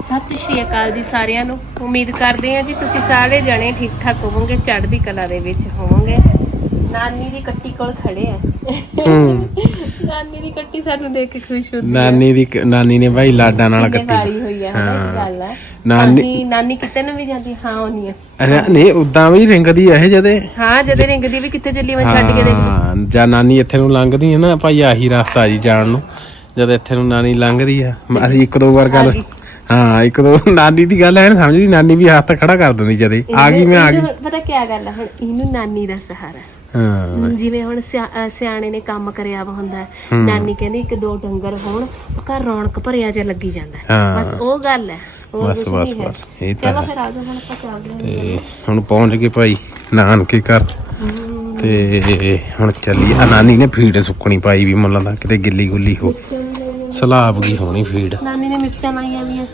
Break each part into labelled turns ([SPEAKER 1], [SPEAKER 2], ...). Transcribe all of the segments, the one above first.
[SPEAKER 1] ਸਤਿ ਸ਼੍ਰੀ ਅਕਾਲ ਜੀ ਸਾਰਿਆਂ ਨੂੰ। ਉਮੀਦ ਕਰਦੇ ਹਾਂ ਜੀ ਤੁਸੀਂ ਸਾਰੇ ਜਣੇ ਠੀਕ ਠਾਕ ਹੋਵੋਗੇ, ਚੜ੍ਹਦੀ ਕਲਾ ਦੇ ਵਿੱਚ ਹੋਵੋਗੇ। ਨਾਨੀ ਦੀ ਕੱਟੀ ਕੋਲ ਖੜੇ ਆ। ਨਾਨੀ ਦੀ ਕੱਟੀ ਸਾਨੂੰ ਦੇਖ ਕੇ ਖੁਸ਼ ਹੁੰਦੀ।
[SPEAKER 2] ਨਾਨੀ ਨੇ ਭਾਈ ਲਾਡਾਂ ਨਾਲ ਕੱਟੀ
[SPEAKER 1] ਹੋਈ ਹੈ। ਗੱਲ ਹੈ ਨਾਨੀ ਕਿਤੇ ਨੂੰ ਵੀ ਜਾਂਦੀ। ਹਾਂ ਹੋਣੀ ਆ
[SPEAKER 2] ਨਹੀਂ ਉਦਾਂ ਵੀ ਰਿੰਗਦੀ ਇਹ ਜਦੇ।
[SPEAKER 1] ਹਾਂ ਜਦੇ ਰਿੰਗਦੀ ਵੀ ਕਿੱਥੇ ਚੱਲੀ ਮੈਂ ਛੱਡ ਕੇ ਦੇਖ।
[SPEAKER 2] ਜਾਂ ਨਾਨੀ ਇੱਥੇ ਨੂੰ ਲੰਘਦੀ ਹੈ ਨਾ ਭਾਈ, ਆਹੀ ਰਸਤਾ ਜੀ ਜਾਣ ਨੂੰ। ਜਦ ਇੱਥੇ ਨੂੰ ਨਾਨੀ ਲੰਘਦੀ ਆ ਅਸੀਂ ਇੱਕ ਦੋ ਵਾਰ ਗੱਲ ਇੱਕ ਦੋ ਨਾਨੀ ਦੀ ਗੱਲ ਹੈ ਨਾ, ਸਮਝਦੀ ਨਾਨੀ ਵੀ ਹੱਥ ਖੜਾ ਕਰ ਦਿੰਦੀ ਜਦੇ ਆ ਗਈ ਮੈਂ ਆ ਗਈ।
[SPEAKER 1] ਪਤਾ ਕੀ ਗੱਲ ਆ, ਹੁਣ ਇਹਨੂੰ ਨਾਨੀ ਦਾ ਸਹਾਰਾ। ਜਿਵੇਂ ਹੁਣ ਸਿਆਣੇ ਨੇ ਕੰਮ ਕਰਿਆ ਵਾ ਹੁੰਦਾ, ਨਾਨੀ ਕਹਿੰਦੀ ਇੱਕ ਦੋ ਡੰਗਰ ਹੋਣ ਘਰ ਰੌਣਕ ਭਰਿਆ ਜਿਹਾ ਲੱਗੀ ਜਾਂਦਾ। ਬਸ ਉਹ ਗੱਲ ਹੈ।
[SPEAKER 2] ਬਸ ਇਹ ਤਾਂ
[SPEAKER 1] ਚਲੋ ਫਿਰ ਆ ਜਾਓ, ਹੁਣ ਆਪਾਂ ਚੱਲਦੇ ਹਾਂ।
[SPEAKER 2] ਤੇ ਹੁਣ ਪਹੁੰਚ ਗਏ ਭਾਈ ਨਾਨਕੇ ਘਰ ਤੇ ਹੁਣ ਚੱਲੀ। ਨਾਨੀ ਨੇ ਫੀਡ ਸੁੱਕਣੀ ਪਾਈ ਵੀ ਮੁੱਲਾਂ ਦਾ, ਕਿਤੇ ਗਿੱਲੀ ਗੁੱਲੀ ਹੋ ਸਲਾਬ ਗਈ ਹੋਣੀ ਫੀਡ।
[SPEAKER 1] ਨਾਨੀ ਨੇ ਮਿਰਚਾਂ ਲਾਈਆਂ ਵੀਆਂ।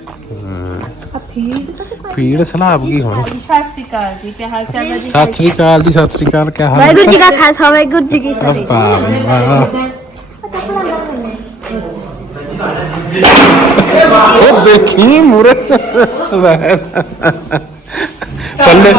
[SPEAKER 2] ਫੀਡ ਸਲਾਬ ਗਈ ਹੋਣੀ।
[SPEAKER 1] ਸਤਿ ਸ਼੍ਰੀ ਅਕਾਲ ਜੀ, ਕੀ ਹਾਲ ਚਾਲ ਹੈ ਜੀ?
[SPEAKER 2] ਸਤਿ ਸ਼੍ਰੀ ਅਕਾਲ ਜੀ, ਸਤਿ ਸ਼੍ਰੀ ਅਕਾਲ। ਕੀ ਹਾਲ?
[SPEAKER 1] ਵਾਹਿਗੁਰੂ ਜੀ ਕਾ ਖਾਲਸਾ, ਵਾਹਿਗੁਰੂ ਜੀ ਕੀ ਫਤਿਹ।
[SPEAKER 2] ਉਹ ਦੇਖੀ ਮੂਰੇ ਥੱਲੇ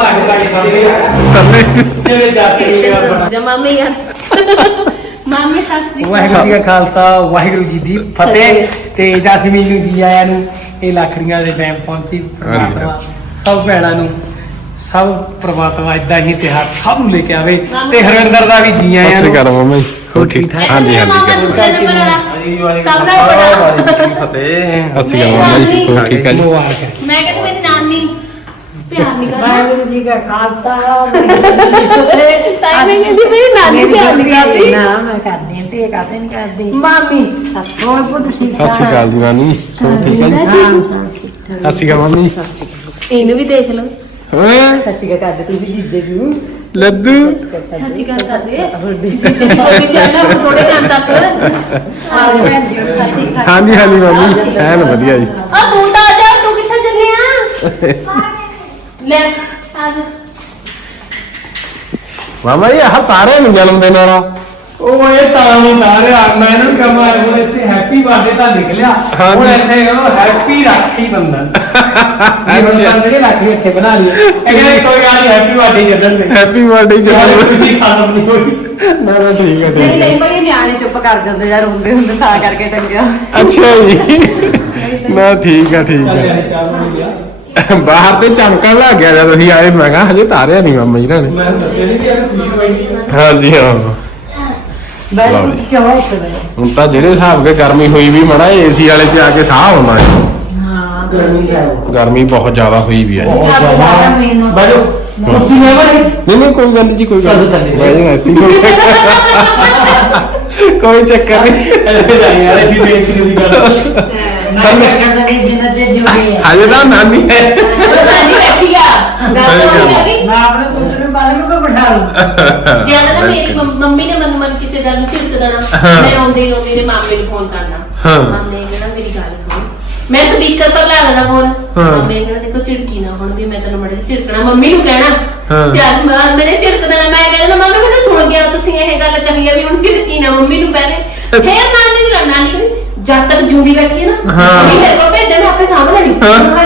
[SPEAKER 1] ਮਾਮੇ ਯਾਰ ਮਾਮੇ ਸਤਿ ਸ਼੍ਰੀ ਅਕਾਲ।
[SPEAKER 3] ਵਾਹਿਗੁਰੂ ਜੀ ਕਾ ਖਾਲਸਾ, ਵਾਹਿਗੁਰੂ ਜੀ ਦੀ ਫਤਿਹ। ਤੇ ਜਾਸਮੀਨ ਨੂੰ ਜੀ ਆਇਆਂ ਨੂੰ। ਇਹ ਲੱਖੜੀਆਂ ਦੇ ਟਾਈਮ ਪਹੁੰਚੀ। ਸਭ ਭੈਣਾਂ ਨੂੰ, ਸਭ ਪ੍ਰਮਾਤਮਾ ਏਦਾਂ ਹੀ ਤਿਉਹਾਰ ਸਭ ਨੂੰ ਲੈ ਕੇ ਆਵੇ। ਤੇ ਹਰਿੰਦਰ ਦਾ ਵੀ ਜੀ ਆਇਆਂ ਨੂੰ।
[SPEAKER 2] ਸਤਿ ਸ਼੍ਰੀ ਅਕਾਲ ਮਾਮਾ ਜੀ, ਹੋ ਠੀਕ ਠਾਕ? ਹਾਂਜੀ
[SPEAKER 1] ਸਭ ਨਾਲ ਬੜਾ
[SPEAKER 2] ਸਤਿ ਸ਼੍ਰੀ ਅਕਾਲ ਮਾਮਾ ਜੀ, ਹੋ ਠੀਕ ਹੈ ਜੀ?
[SPEAKER 1] ਮੈਂ ਕਹਿੰਦੀ ਮੇਰੀ ਨਾਨੀ ਪਿਆਰ ਨਹੀਂ ਕਰਦੀ।
[SPEAKER 3] ਵਾਹਿਗੁਰੂ ਜੀ ਕਾ ਖਾਲਸਾ,
[SPEAKER 1] ਤਾਈ ਮੈਂ ਕਹਿੰਦੀ ਮੇਰੀ ਨਾਨੀ ਪਿਆਰ ਨਹੀਂ ਕਰਦੀ।
[SPEAKER 3] ਨਾ ਮੈਂ ਕਰਦੀ ਹਾਂ ਤੇ ਕਾਹਤੇ ਨਹੀਂ ਕਰਦੀ।
[SPEAKER 1] ਮਾਮੀ
[SPEAKER 3] ਹੋਰ ਪੁੱਤ ਠੀਕ
[SPEAKER 2] ਸਤਿ ਸ਼੍ਰੀ ਅਕਾਲ ਜੀ ਨਾਨੀ, ਸੋ ਠੀਕ ਹੈ ਜੀ? ਸਤਿ ਸ਼੍ਰੀ ਅਕਾਲ ਮਾਮੀ।
[SPEAKER 1] ਇਹਨੂੰ ਵੀ ਦੇਖ ਲਓ।
[SPEAKER 3] ਸੱਚੀ ਕਾ ਕਰਦੇ ਤੂੰ ਵੀ ਜਿੱਦੇ ਨੂੰ
[SPEAKER 2] ਲੱਦੂ
[SPEAKER 1] ਸੱਚੀ ਗੱਲ ਕਰਦੇ ਜੀਜੇ ਦੀ ਕੋਈ ਚੱਲਣਾ ਥੋੜੇ ਟਾਈਮ ਤੱਕ।
[SPEAKER 2] ਹਾਂਜੀ ਹਾਂਜੀ ਮਾਮੀ ਐਨ ਵਧੀਆ ਜੀ।
[SPEAKER 1] ਆ ਤੂੰ ਤਾਂ ਆ ਜਾ, ਤੂੰ ਕਿੱਥੇ ਚੱਲਿਆ? ਲੈ ਆ ਜਾ।
[SPEAKER 2] ਮਾਮਾ ਜੀ ਆਹ ਤਾਰੇ ਨੂੰ ਜਨਮ ਦਿਨ ਵਾਲਾ।
[SPEAKER 3] ਉਹ ਇਹ ਤਾਂ ਨਹੀਂ ਤਾਰਿਆ। ਮੈਂ ਇਹਨਾਂ ਨੂੰ ਕਹਾਂ ਉਹ ਇੱਥੇ ਹੈਪੀ ਬਰਥਡੇ ਤਾਂ ਲਿਖ ਲਿਆ। ਹੁਣ ਇੱਥੇ ਕਹਿੰਦਾ ਹੈਪੀ ਰਾਖੀ ਬੰਧਨ। ਅੱਛਾ ਜਿਹੜੇ ਰਾਖੀ ਇੱਥੇ ਬਣਾ ਲਈ। ਇਹ ਕਹਿੰਦੇ ਕੋਈ ਗੱਲ ਨਹੀਂ, ਹੈਪੀ ਬਰਥਡੇ ਜੱਦਨ ਦੇ।
[SPEAKER 2] ਹੈਪੀ ਬਰਥਡੇ ਜੀ।
[SPEAKER 3] ਖੁਸ਼ੀ ਖਤਮ ਨਹੀਂ ਹੋਈ।
[SPEAKER 2] ਨਾ ਨਾ ਠੀਕ ਹੈ
[SPEAKER 4] ਨਹੀਂ
[SPEAKER 2] ਠੀਕ
[SPEAKER 4] ਨਹੀਂ
[SPEAKER 2] ਹੈ।
[SPEAKER 4] ਭਾਈ ਨਿਆਣੇ ਚੁੱਪ ਕਰ ਜਾਂਦੇ ਯਾਰ, ਹੁੰਦੇ ਹੁੰਦੇ ਤਾਂ ਕਰਕੇ ਟੰਗਿਆ।
[SPEAKER 2] ਅੱਛਾ ਜੀ, ਨਾ ਠੀਕ ਹੈ ਠੀਕ ਹੈ।
[SPEAKER 3] ਚਾਹ ਹੋ ਗਿਆ।
[SPEAKER 2] ਬਾਹਰ ਤੇ ਚਮਕਣ ਲੱਗ ਗਿਆ ਜਦ ਅਸੀਂ ਆਏ। ਮੈਂ ਕਿਹਾ ਹਜੇ ਤਾਰਿਆ ਨਹੀਂ ਮਾਮਾ ਜੀ ਨੇ।
[SPEAKER 3] ਮੈਂ ਦੱਸਿਆ ਨਹੀਂ ਕਿ ਇਹ ਖੁਸ਼ੀ ਹੋਈ।
[SPEAKER 2] ਹਾਂਜੀ ਹਾਂ,
[SPEAKER 3] ਬਸ ਕਿਉਂ ਹੈ
[SPEAKER 2] ਹੁਣ ਤਾਂ ਜਿਹੜੇ ਹਿਸਾਬ ਕੇ ਗਰਮੀ ਹੋਈ ਵੀ ਮੜਾ ਏਸੀ ਵਾਲੇ 'ਚ ਆ ਕੇ ਸਾਹ ਆਉਂਦਾ ਹੈ।
[SPEAKER 3] ਹਾਂ ਗਰਮੀ ਹੈ।
[SPEAKER 2] ਗਰਮੀ ਬਹੁਤ ਜ਼ਿਆਦਾ ਹੋਈ ਵੀ ਹੈ।
[SPEAKER 3] ਬਾਜੋ ਕੁਰਸੀ ਲੈ ਭਾਈ।
[SPEAKER 2] ਨਹੀਂ ਕੋਈ ਗੱਲ ਨਹੀਂ ਜੀ, ਕੋਈ ਗੱਲ
[SPEAKER 3] ਚੱਲ ਚੱਲ।
[SPEAKER 2] ਕੋਈ ਚੱਕਰ ਨਹੀਂ।
[SPEAKER 3] ਯਾਰ ਇਹ ਵੀ ਬੇਇੱਜ਼ਤੀ ਦੀ ਗੱਲ।
[SPEAKER 2] ਹਜੇ ਤਾਂ ਨਾਨੀ ਹੈ।
[SPEAKER 1] ਨਾਨੀ ਬੈਠੀ ਆ। ਗੱਲ ਹੋ ਗਈ।
[SPEAKER 3] ਮੈਂ ਆਪਣੇ ਪੁੱਤ ਨੂੰ ਬਾਲੇ ਨੂੰ ਬਿਠਾ ਲੂੰ।
[SPEAKER 1] ਜਿਆਦਾ ਨਾ ਮੇਰੀ ਮੰਮੀ ਨੇ ਮਨ ਕਿਸੇ ਗੱਲ ਨੂੰ ਝਿੜਕ ਦੇਣਾ। ਮੈਂ ਰੋਂਦੀ ਰੋਂਦੀ ਦੇ ਮਾਮੇ ਨੂੰ ਫੋਨ ਕਰਨਾ। ਮਾਮੇ ਨੇ ਕਹਿਣਾ ਮੇਰੀ ਗੱਲ ਸੁਣ। ਮੈਂ ਸਪੀਕਰ ਪਰ ਲਾ ਲੈਣਾ ਫੋਨ। ਮਾਮੇ ਨੇ ਕਹਿਣਾ ਦੇਖੋ ਝਿੜਕੀ ਨਾ ਹੁਣ ਵੀ ਮੈਂ ਤੈਨੂੰ ਮੜੇ ਝਿੜਕਣਾ। ਮੰਮੀ ਨੂੰ ਕਹਿਣਾ ਚੱਲ ਮੈਨੇ ਝਿੜਕ ਦੇਣਾ। ਮੈਂ ਕਹਿਣਾ ਮਾਮਾ ਮੈਨੂੰ ਸੁਣ ਗਿਆ, ਤੁਸੀਂ ਇਹ ਗੱਲ ਕਹੀ ਆ ਵੀ ਹੁਣ ਝਿੜਕੀ ਨਾ ਮੰਮੀ ਨੂੰ ਪਹਿਲੇ। ਫੇਰ ਨਾਨੀ ਨੂੰ ਲੜਨਾ ਨਹੀਂ। ਜਦ ਤੱਕ ਜੂਦੀ ਬੈਠੀ ਹੈ ਨਾ ਮੰਮੀ ਮੇਰੇ ਕੋਲ ਭੇਜ ਦੇਣਾ, ਆਪੇ ਸਾਂਭ ਲੈਣੀ।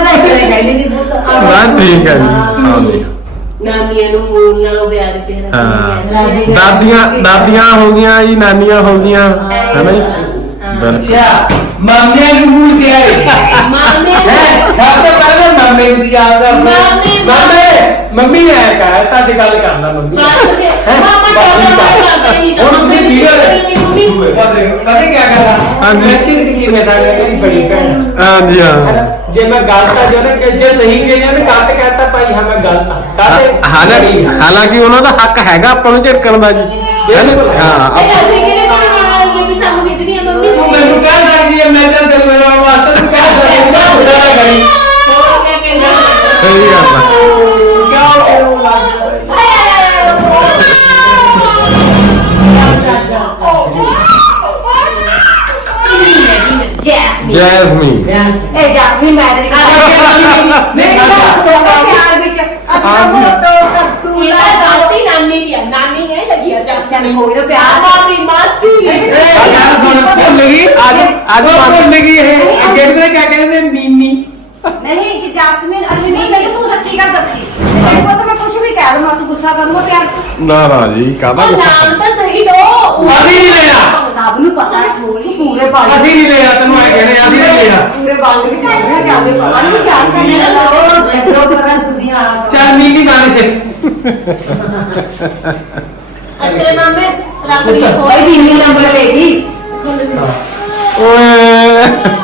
[SPEAKER 2] ਬਸ ਠੀਕ ਹੈ ਜੀ।
[SPEAKER 1] ਨਾਨੀਆਂ ਨੂੰ ਮੂਲ ਨਾਲੋਂ ਵਿਆਹ ਦਿੱਤੇ ਰੱਖਦੇ।
[SPEAKER 2] ਦਾਦੀਆਂ ਹੋ ਗਈਆਂ ਜੀ, ਨਾਨੀਆਂ ਹੋ ਗਈਆਂ, ਹੈਨਾ ਜੀ?
[SPEAKER 3] ਅੱਛਾ ਮਾਮੇ ਨੂੰ ਭੁੱਲ ਗਿਆ ਹੈ।
[SPEAKER 1] ਮਾਮੇ
[SPEAKER 3] ਸਭ ਤੋਂ ਪਹਿਲਾਂ ਮਾਮੇ ਨੂੰ ਯਾਦ ਕਰਨਾ। ਮੰਮੀ ਨੇ ਆਇਆ ਕਹਾ ਸਾਡੇ ਗੱਲ ਕਰਨਾ ਮੰਮੀ।
[SPEAKER 1] ਮਾਮਾ ਟੋਲਾ ਨਹੀਂ
[SPEAKER 3] ਹੁਣ ਤੁਸੀਂ ਕੀ ਕਰ
[SPEAKER 1] ਮੰਮੀ
[SPEAKER 3] ਪਤਾ ਕੀ ਕਰਦਾ?
[SPEAKER 2] ਹਾਂਜੀ।
[SPEAKER 3] ਮੈਂ ਚਿੰਤ ਕੀ ਮੈਂ ਤਾਂ ਮੇਰੀ ਬੜੀ ਭੈਣ।
[SPEAKER 2] ਹਾਂਜੀ ਹਾਂ।
[SPEAKER 3] ਜੇ ਮੈਂ ਗਲਤ ਆ ਜੇ ਸਹੀ ਗਈ ਨਾ ਤੇ ਗਲਤ ਕਹਤਾ ਭਾਈ ਹਾਂ ਮੈਂ ਗਲਤ ਆ।
[SPEAKER 2] ਹਾਲਾਂਕਿ ਉਹਨਾਂ ਦਾ ਹੱਕ ਹੈਗਾ ਆਪਾਂ ਨੂੰ ਝਿੜਕਣ ਦਾ ਜੀ।
[SPEAKER 3] ਬਿਲਕੁਲ।
[SPEAKER 2] ਹਾਂ
[SPEAKER 1] ਅਸੀਂ ਕਿਹੜੇ ਬਣਾਉਣ ਵਾਲੀ ਵੀ ਸਾਨੂੰ ਖਿੱਚਦੀ ਆ ਮੰਮੀ।
[SPEAKER 3] ਤੂੰ ਮੈਨੂੰ ਕਹਿ ਸਕਦੀ ਹੈ ਮੈਂ ਤਾਂ ਦਿਲ ਮੇਰਾ ਵਾਸਤੇ ਤੂੰ ਕਹਿ ਸਕਦੀ ਹੈ ਬੁਰਾ ਨਾ ਕਰੀ।
[SPEAKER 1] ਹੋਰ ਕਿਆ ਕਹਿੰਦਾ?
[SPEAKER 2] ਸਹੀ ਗੱਲ ਆ। ਜੈਸਮੀਨ
[SPEAKER 4] ਇਹ ਜਾਸਮੀਨ ਮੈਂ ਤੇਰੀ ਪਿਆਰ ਵਿੱਚ ਤੂੰ ਲਾ
[SPEAKER 1] ਗਲਤੀ ਨਾਨੀ ਦੀ ਆ। ਨਾਨੀ ਨੇ ਲੱਗੀ ਆ ਜਾਸਮੀਨ।
[SPEAKER 4] ਹੋ ਗਿਆ ਪਿਆਰ।
[SPEAKER 1] ਮਾਮੀ ਮਾਸੀ
[SPEAKER 3] ਭੁੱਲ ਗਈ। ਅੱਜ ਭੁੱਲ ਗਈ ਇਹ। ਅੱਗੇ ਪਤਾ ਕਿਆ ਕਹਿੰਦੇ ਮੀਨੀ।
[SPEAKER 4] ਜੈਸਮੀਨ ਅਰਮੀ ਮੈਨੂੰ ਤੂੰ ਸੱਚੀ ਗੱਲ ਦੱਸੀ ਮੇਰੇ ਕੋਲ ਤਾਂ ਮੈਂ ਕੁਝ ਵੀ ਕਹਿ ਦਵਾਂ ਤੂੰ ਗੁੱਸਾ ਕਰੂੰਗਾ ਪਿਆਰ
[SPEAKER 2] ਨਾ ਜੀ ਕਾਹਦਾ
[SPEAKER 1] ਉਹ
[SPEAKER 2] ਗੁੱਸਾ
[SPEAKER 1] ਨਾਮ ਤਾਂ ਸਹੀ ਦੋ
[SPEAKER 3] ਅਸੀਂ ਨਹੀਂ ਲੈਣਾ
[SPEAKER 4] ਸਭ ਨੂੰ ਪਤਾ ਹੈ ਪੂਰੇ ਬਾਲ
[SPEAKER 3] ਅਸੀਂ ਨਹੀਂ ਲੈਣਾ ਤੈਨੂੰ ਐ ਕਹਿੰਦੇ ਅਸੀਂ ਨਹੀਂ ਲੈਣਾ
[SPEAKER 4] ਪੂਰੇ ਬਾਲ ਵਿੱਚ ਚੱਲਣਾ ਚੱਲਦੇ ਪਤਾ ਨਹੀਂ ਜੈਸਮੀਨ ਦਾ ਛੱਡੋ ਪਰ ਤੁਸੀਂ ਆ
[SPEAKER 3] ਚੱਲ ਮੀਂਗੀ ਗਾਣੇ ਸਿੱਖ
[SPEAKER 1] ਅੱਛੇ ਮਾਮੇ ਰੱਖੜੀ ਹੋ
[SPEAKER 4] ਭਾਈ ਕਿੰਨੇ ਨੰਬਰ ਲੈਗੀ
[SPEAKER 2] ਓਏ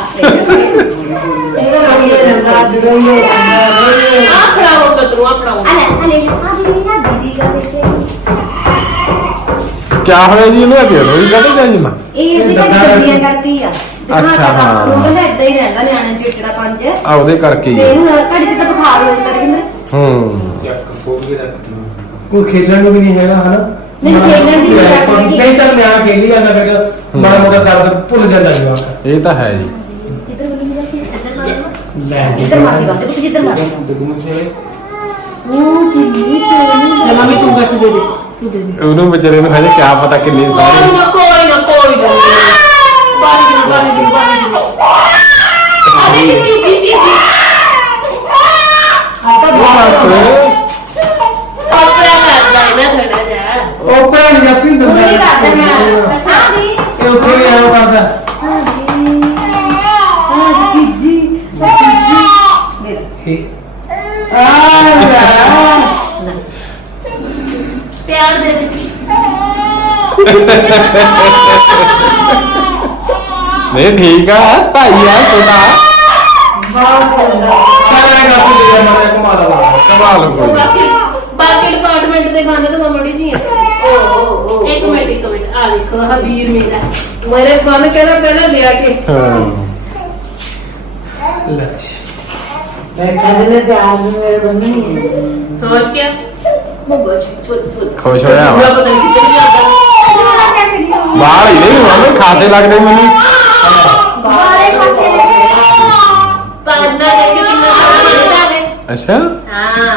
[SPEAKER 4] ਇਹ ਰੋਈਏ ਨੰਬਰ ਦਿਰੋਈਏ
[SPEAKER 1] ਆ ਫੜਾਓ ਕਤਰੂ ਆ ਫੜਾਓ
[SPEAKER 4] ਅਲੇ ਆ ਦੀਦੀ ਕਾ ਦੇਖੇ
[SPEAKER 2] ਕਿਆ ਹੋਇਆ ਜੀ ਇਹਨੂੰ ਦੇ ਲੋ ਇਹ ਕਹਦੇ ਜਾਈ ਨਾ
[SPEAKER 4] ਇਹ ਇਹਦੀ ਗੱਡੀਆਂ ਕਰਦੀ ਆ
[SPEAKER 2] ਅੱਛਾ, ਹਾਂ।
[SPEAKER 4] ਉਹ ਕਹਿੰਦਾ ਇਦਾਂ ਹੀ ਰਹਿੰਦਾ ਨਿਆਣੇ ਚਿੜਚਿੜਾ ਪੰਜ
[SPEAKER 2] ਆ ਉਹਦੇ ਕਰਕੇ ਹੀ
[SPEAKER 4] ਤੇ
[SPEAKER 2] ਆ।
[SPEAKER 4] ਇਹਨੂੰ ਘੜੀ ਤੇ ਤਾਂ ਬੁਖਾਰ ਹੋ ਜਾਂਦਾ ਕਿ ਮੇਰੇ
[SPEAKER 3] ਕੋਈ ਖੇਲਣ ਨੂੰ ਵੀ ਨਹੀਂ ਹੈਗਾ ਹਨਾ
[SPEAKER 4] ਨਹੀਂ, ਖੇਲਣ ਦੀ ਗੱਲ ਹੈਗੀ।
[SPEAKER 3] ਨਹੀਂ ਤਾਂ ਨਿਆਣਾ ਖੇਲੀ ਜਾਂਦਾ ਫਿਰ ਮਾੜਾ ਮੋਟਾ ਦਰਦ ਭੁੱਲ ਜਾਂਦਾ ਜਵਾ
[SPEAKER 2] ਇਹ ਤਾਂ ਹੈ ਜੀ
[SPEAKER 4] ਕਿੱਧਰ ਬੋਲੀ ਜਾਂਦੀ ਇੱਧਰ ਮਾਰ
[SPEAKER 3] ਲੈ
[SPEAKER 4] ਇੱਧਰ ਮਾਰਦੀ ਬੰਦੇ ਕੁਝ ਕਿੱਧਰ ਮਾਰ ਉਹ ਕਿੰਨੀ ਸੋਹਣੀ
[SPEAKER 1] ਮੰਮੀ ਤੂੰ ਬੈਠ ਦੇ ਦੇ
[SPEAKER 2] ਉਹਨੂੰ ਵਿਚਾਰੇ ਨੂੰ ਹਜੇ ਕਿਆ ਪਤਾ ਕਿੰਨੀ ਸਾਰੀ
[SPEAKER 1] ਕੋਈ ਨਾ ਬਾਰੀ ਅਰੇ ਜੀ ਆਪਣਾ ਕਰ ਜਾਣਾ ਥੋੜਾ ਜਿਹਾ
[SPEAKER 3] ਉਹ ਭੈਣ ਜੱਫੀ
[SPEAKER 4] ਉਹ
[SPEAKER 3] ਦਿੰਦਾ
[SPEAKER 4] ਨਹੀਂ ਕਰਦੇ ਮੈਂ ਅੱਛਾ ਦੀ
[SPEAKER 3] ਇਹ ਉੱਥੇ ਵੀ ਆਇਆ ਕਰਦਾ
[SPEAKER 4] ਜੀ
[SPEAKER 3] ਇਹ ਆ
[SPEAKER 1] ਪਿਆਰ ਦੇ ਦੇ
[SPEAKER 2] ਨਹੀਂ ਠੀਕ ਆ ਭਾਈ ਆ ਛੋਟਾ
[SPEAKER 3] ਸਾਰਾ ਕਰ ਦੇ ਮਾਰੇ ਕਮਾਲ ਵਾਲਾ
[SPEAKER 2] ਕਮਾਲ ਹੋ ਗਈ
[SPEAKER 1] ਬਾਕੀ ਡਿਪਾਰਟਮੈਂਟ ਦੇ ਬੰਦੇ ਤਾਂ ਮਮੜੀ ਜੀ ਇੱਕ ਮਿੰਟ ਆ ਦੇਖੋ ਆਹ ਵੀਰ ਮੇਰਾ ਮੇਰੇ ਮਨ ਕਹਿੰਦਾ ਪਹਿਲਾਂ ਲਿਆ ਕੇ
[SPEAKER 2] ਹਾਂ
[SPEAKER 3] ਲੱਛ
[SPEAKER 1] ਹੋਰ ਕੀ
[SPEAKER 2] ਖੁਸ਼ ਹੋਇਆ
[SPEAKER 1] ਪੂਰਾ
[SPEAKER 2] ਵਾ
[SPEAKER 1] ਪਤਾ ਨਹੀਂ ਕਿੱਥੇ ਜਾਂਦਾ
[SPEAKER 2] ਬਾਹਰ ਹੀ ਨਹੀਂ ਮਾਮੇ ਖਾਸੇ ਲੱਗਦੇ ਮੈਨੂੰ
[SPEAKER 1] ਪਾਣਾ ਦੇਖ ਕਿੰਨਾ ਸਾਰਾ ਬਣਦਾ ਹੈ
[SPEAKER 2] ਅੱਛਾ
[SPEAKER 1] ਹਾਂ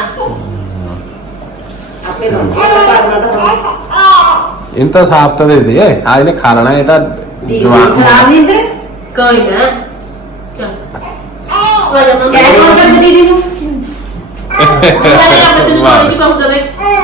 [SPEAKER 4] ਆਪੇ ਰੋਣਾ ਕਰਨਾ ਤਾਂ
[SPEAKER 2] ਇਹਨੂੰ ਤਾਂ ਸਾਫ ਤਾਂ ਦੇ ਦੇ ਆ ਇਹਨੇ ਖਾ ਲੈਣਾ ਇਹ ਤਾਂ ਜਵਾਨ
[SPEAKER 4] ਖਰਾਬ ਨਹੀਂ ਇੰਦਰ
[SPEAKER 1] ਕੋਈ ਨਾ ਚੱਲ ਆ ਜਾ ਮੰਮੀ
[SPEAKER 4] ਕਹਿ ਕੌਣ ਕਰ ਦੀਦੀ ਨੂੰ
[SPEAKER 1] ਮੈਂ ਆਪ ਤੈਨੂੰ ਸੋਚ ਪਾਉ ਦਵੇ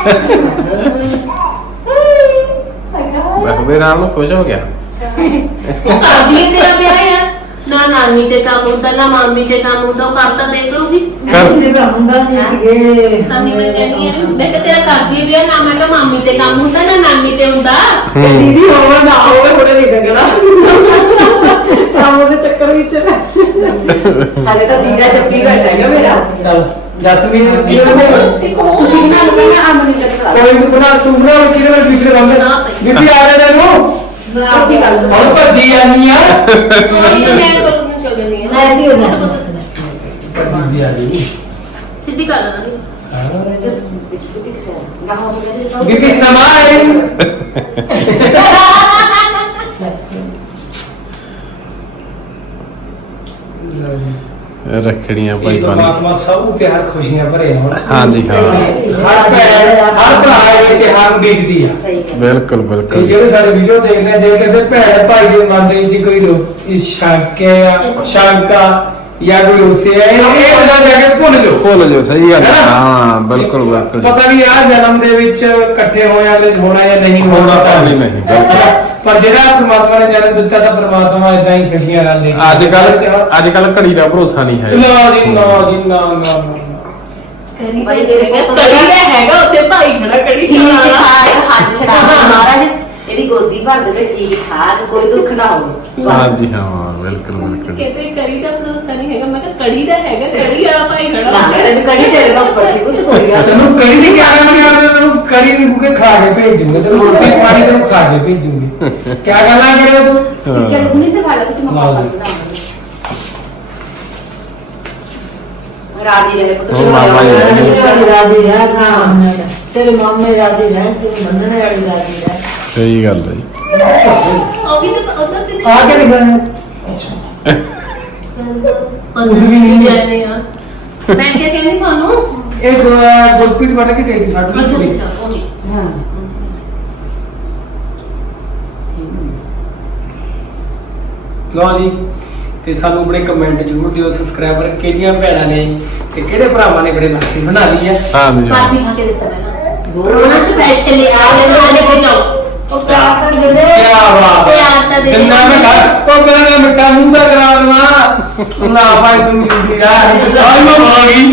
[SPEAKER 2] ਉਹਦੇ ਨਾਲ ਨੂੰ ਖੁਸ਼ ਹੋ ਗਿਆ
[SPEAKER 1] ਉਹ ਕਰਦੀ ਹੈ ਤੇਰਾ ਵਿਆਹ ਯਾਰ ਨਾ ਨਾਨੀ ਤੇ ਕੰਮ ਹੁੰਦਾ ਨਾ ਮਾਮੀ ਤੇ ਕੰਮ ਹੁੰਦਾ ਉਹ ਕਰਤਾ ਦੇ ਕਰੂਗੀ
[SPEAKER 2] ਕਰ
[SPEAKER 1] ਨਾਨੀ ਮੈਂ ਕਹਿੰਦੀ ਆ ਮੈਂ ਕਿ ਤੇਰਾ ਕਰਦੀ ਹੈ ਵਿਆਹ ਨਾ ਮੈਂ ਕਿਹਾ ਮਾਮੀ ਤੇ ਕੰਮ ਹੁੰਦਾ ਨਾ ਨਾਨੀ ਤੇ ਹੁੰਦਾ
[SPEAKER 4] ਦੀਦੀ ਹੋਵੇ ਨਾ ਹੋਵੇ ਥੋੜੇ ਨਹੀਂ ਲੱਗਣਾ ਕੰਮ ਦੇ ਚੱਕਰ ਵਿੱਚ ਹਾਲੇ ਤਾਂ ਦੀਦਾ ਜੱਪੀ ਘਟ ਹੈਗਾ ਮੇਰਾ
[SPEAKER 3] ਚੱਲ ਜਸਮੀਨ ਕੀ
[SPEAKER 4] ਤੁਸੀਂ ਵੀ ਨਾਲ ਕਹਿੰਦੇ ਆ ਮਨੀ ਚੱਕਰ
[SPEAKER 3] ਕੋਈ ਵੀ ਬਣਾ ਤੂੰ ਬਣਾ ਕਿਹਦੇ ਨਾਲ ਵਿਚਰੇ ਬੰਦੇ ਵਿਚਰੇ ਆ ਰਹੇ ਤੈਨੂੰ
[SPEAKER 4] ਅੱਛੀ ਗੱਲ
[SPEAKER 3] ਹੁਣ ਭੱਜੀ ਜਾਂਦੀ ਆ
[SPEAKER 1] ਕੋਈ ਨਾ ਮੈਂ ਕਰੂੰ ਚੱਲ ਜਾਂਦੀ ਹਾਂ
[SPEAKER 4] ਮੈਂ ਵੀ ਹੋਣਾ
[SPEAKER 3] ਭੱਜੀ ਆ ਰਹੀ
[SPEAKER 1] ਸਿੱਧੀ ਕਰ ਦਾਂਗੀ
[SPEAKER 3] ਬੀਬੀ ਸਮਾਏ
[SPEAKER 2] ਰੱਖੜੀਆਂ ਭਾਈ ਬਣ
[SPEAKER 3] ਪਰਮਾਤਮਾ ਸਭ ਤਿਉਹਾਰ ਖੁਸ਼ੀਆਂ ਭਰੇ ਹੋਣ
[SPEAKER 2] ਹਾਂਜੀ ਹਾਂ
[SPEAKER 3] ਹਰ ਭੈਣ ਹਰ ਭਰਾ ਇਹ ਤਿਉਹਾਰ ਦੇਖਦੀ ਆ
[SPEAKER 4] ਸਹੀ ਗੱਲ
[SPEAKER 2] ਬਿਲਕੁਲ
[SPEAKER 3] ਤੇ
[SPEAKER 2] ਬਿਲਕੁਲ
[SPEAKER 3] ਜਿਹੜੇ ਸਾਡੇ ਵੀਡੀਓ ਦੇਖਦੇ ਆ ਜੇ ਕਹਿੰਦੇ ਭੈਣ ਭਾਈ ਦੇ ਮਨ ਦੇ ਵਿੱਚ ਕੋਈ ਸ਼ੰਕਾ ਜਾਂ ਕੋਈ ਰੋਸੇ ਇਹ ਉਹਨਾਂ ਜਾ ਕੇ ਭੁੱਲ ਜਾਓ
[SPEAKER 2] ਭੁੱਲ ਜਾਓ ਸਹੀ ਗੱਲ ਹੈ।
[SPEAKER 3] ਹੈਨਾ?
[SPEAKER 2] ਹਾਂ ਬਿਲਕੁਲ ਬਿਲਕੁਲ
[SPEAKER 3] ਪਤਾ ਨਹੀਂ ਆ ਜਨਮ ਦੇ ਵਿੱਚ ਇਕੱਠੇ ਹੋਇਆ ਹੋਣਾ ਜਾਂ ਨਹੀਂ ਹੋਣਾ
[SPEAKER 2] ਨਹੀਂ ਨਹੀਂ ਬਿਲਕੁਲ
[SPEAKER 3] ਪਰ ਜਿਹੜਾ ਪ੍ਰਮਾਤਮਾ ਨੇ ਜਨਮ ਦਿੱਤਾ ਤਾਂ ਪ੍ਰਮਾਤਮਾ ਇਦਾਂ ਹੀ ਖੁਸ਼ੀਆਂ ਨਾਲ ਦੇ
[SPEAKER 2] ਅੱਜ ਕੱਲ ਘੜੀ ਦਾ ਭਰੋਸਾ ਨਹੀਂ ਹੈ
[SPEAKER 3] ਨਾ ਜੀ ਨਾ ਜੀ ਨਾ ਨਾ
[SPEAKER 1] ਕਰੀ
[SPEAKER 4] ਭਾਈ
[SPEAKER 1] ਦੇ
[SPEAKER 4] ਮੇਰੇ ਕੋਲ
[SPEAKER 1] ਕੜੀ ਦਾ ਹੈਗਾ ਉੱਥੇ ਭਾਈ ਖੜਾ ਕੜੀ
[SPEAKER 4] ਠੀਕ
[SPEAKER 1] ਚਲਾਉਣਾ।
[SPEAKER 4] ਠਾਕ ਹੱਥ ਛਡਾ ਮਹਾਰਾਜ ਇਹਦੀ ਗੋਦੀ ਭਰ ਦੇਵੇ ਠੀਕ ਠਾਕ ਕੋਈ ਦੁੱਖ ਨਾ ਹੋਵੇ
[SPEAKER 2] ਹਾਂਜੀ ਹਾਂ ਬਿਲਕੁਲ ਬਿਲਕੁਲ
[SPEAKER 1] ਕਿਤੇ ਕੜੀ ਦਾ ਭਰੋਸਾ ਨਹੀਂ ਹੈਗਾ ਮੈਂ ਕਿਹਾ ਕੜੀ ਦਾ ਹੈਗਾ ਕੜੀ ਵਾਲਾ ਭਾਈ ਖੜਾ
[SPEAKER 4] ਲਾਂਗੜੇ ਦੀ ਕੜੀ ਤੇਰੇ ਨਾਲ ਉੱਪਰ ਸੀ ਕੋਈ ਕੋਈ ਗੱਲ ਨਹੀਂ
[SPEAKER 3] ਤੈਨੂੰ ਕੜੀ ਦੀ ਕਿਆ ਕਰਨੀ ਆ ਤੈਨੂੰ ਕੜੀ ਨਹੀਂ ਭੁਕੇ ਖਾ ਕੇ ਭੇਜੂਗੇ ਤੈਨੂੰ ਰੋਟੀ ਪਾਣੀ ਤੈਨੂੰ ਖਾ ਕੇ ਭੇਜੂਗੇ ਕਿਆ ਗੱਲਾਂ ਕਰੇ ਤੂੰ
[SPEAKER 4] ਚਲ ਉਹਨੇ ਤੇ ਵਾਲਾ ਵਿੱਚ ਮੱਕਾ
[SPEAKER 3] ਨਾ
[SPEAKER 4] ਪਾ
[SPEAKER 3] ਜੀ।
[SPEAKER 4] ਦੇਣਾ ਰਾਜੀ ਰਹੇ ਪੁੱਤ
[SPEAKER 2] ਉਹ ਮਾਮਾ ਜੀ ਰਹਿਣਗੇ।
[SPEAKER 5] ਰਾਜੀ ਰਹਿ ਨਾ ਤੇਰੇ ਮਾਮੇ ਰਾਜੀ ਰਹਿ ਤੇਰੇ ਮੰਨਣੇ ਵਾਲੀ ਰਾਜੀ ਰਹਿ
[SPEAKER 2] ਸਹੀ ਗੱਲ ਹੈ ਜੀ
[SPEAKER 1] ਉਹ ਵੀ ਤਾਂ ਉਧਰ ਕਿਤੇ
[SPEAKER 3] ਆ ਕੇ ਲਿਖਣਾ
[SPEAKER 1] ਕੁਝ ਵੀ ਨਹੀਂ ਜਾਣੇ ਆ ਮੈਂ ਕੀ ਕਹਿੰਦੀ ਤੁਹਾਨੂੰ
[SPEAKER 3] ਇਹ ਗੁਰਪ੍ਰੀਤ ਬਣ ਕੇ ਗਈ ਸਾਡੀ
[SPEAKER 1] ਅੱਛਾ
[SPEAKER 3] ਕੁੜੀ।
[SPEAKER 1] ਅੱਛਾ ਉਹ ਨਹੀਂ
[SPEAKER 5] ਹਾਂ
[SPEAKER 3] ਲਓ ਜੀ ਤੇ ਸਾਨੂੰ ਆਪਣੇ ਕਮੈਂਟ ਜ਼ਰੂਰ ਦਿਓ। ਸਬਸਕ੍ਰਾਈਬਰ ਕਿਹੜੀਆਂ ਭੈਣਾਂ ਨੇ ਤੇ ਕਿਹੜੇ ਭਰਾਵਾਂ ਨੇ ਬੜੇ ਲੱਖੀ ਬਣਾ ਲਈ ਆ।
[SPEAKER 2] ਹਾਂਜੀ
[SPEAKER 1] ਪਾਰਟੀ ਖਾ ਕੇ ਦੱਸੋ ਪਹਿਲਾਂ ਉਹਨਾਂ ਸਪੈਸ਼ਲੀ ਆ ਲੈਣੇ ਕੋਈ ਲਓ
[SPEAKER 5] ਉਹ ਪਿਆਰ ਤਾਂ ਦੇ ਦੇ
[SPEAKER 3] ਕੀ ਬਾਤ
[SPEAKER 1] ਪਿਆਰ ਤਾਂ ਦੇ ਦੇ।
[SPEAKER 3] ਕਿੰਨਾ ਮੈਂ ਕੋ ਕਹਿੰਦਾ ਮਿੱਠਾ ਮੂੰਹ ਦਾ ਕਰਾ ਦਵਾ ਨਾ ਭਾਈ ਤੂੰ ਮਿਲਦੀ ਆ ਆਈ ਮੈਂ ਮਾਗੀ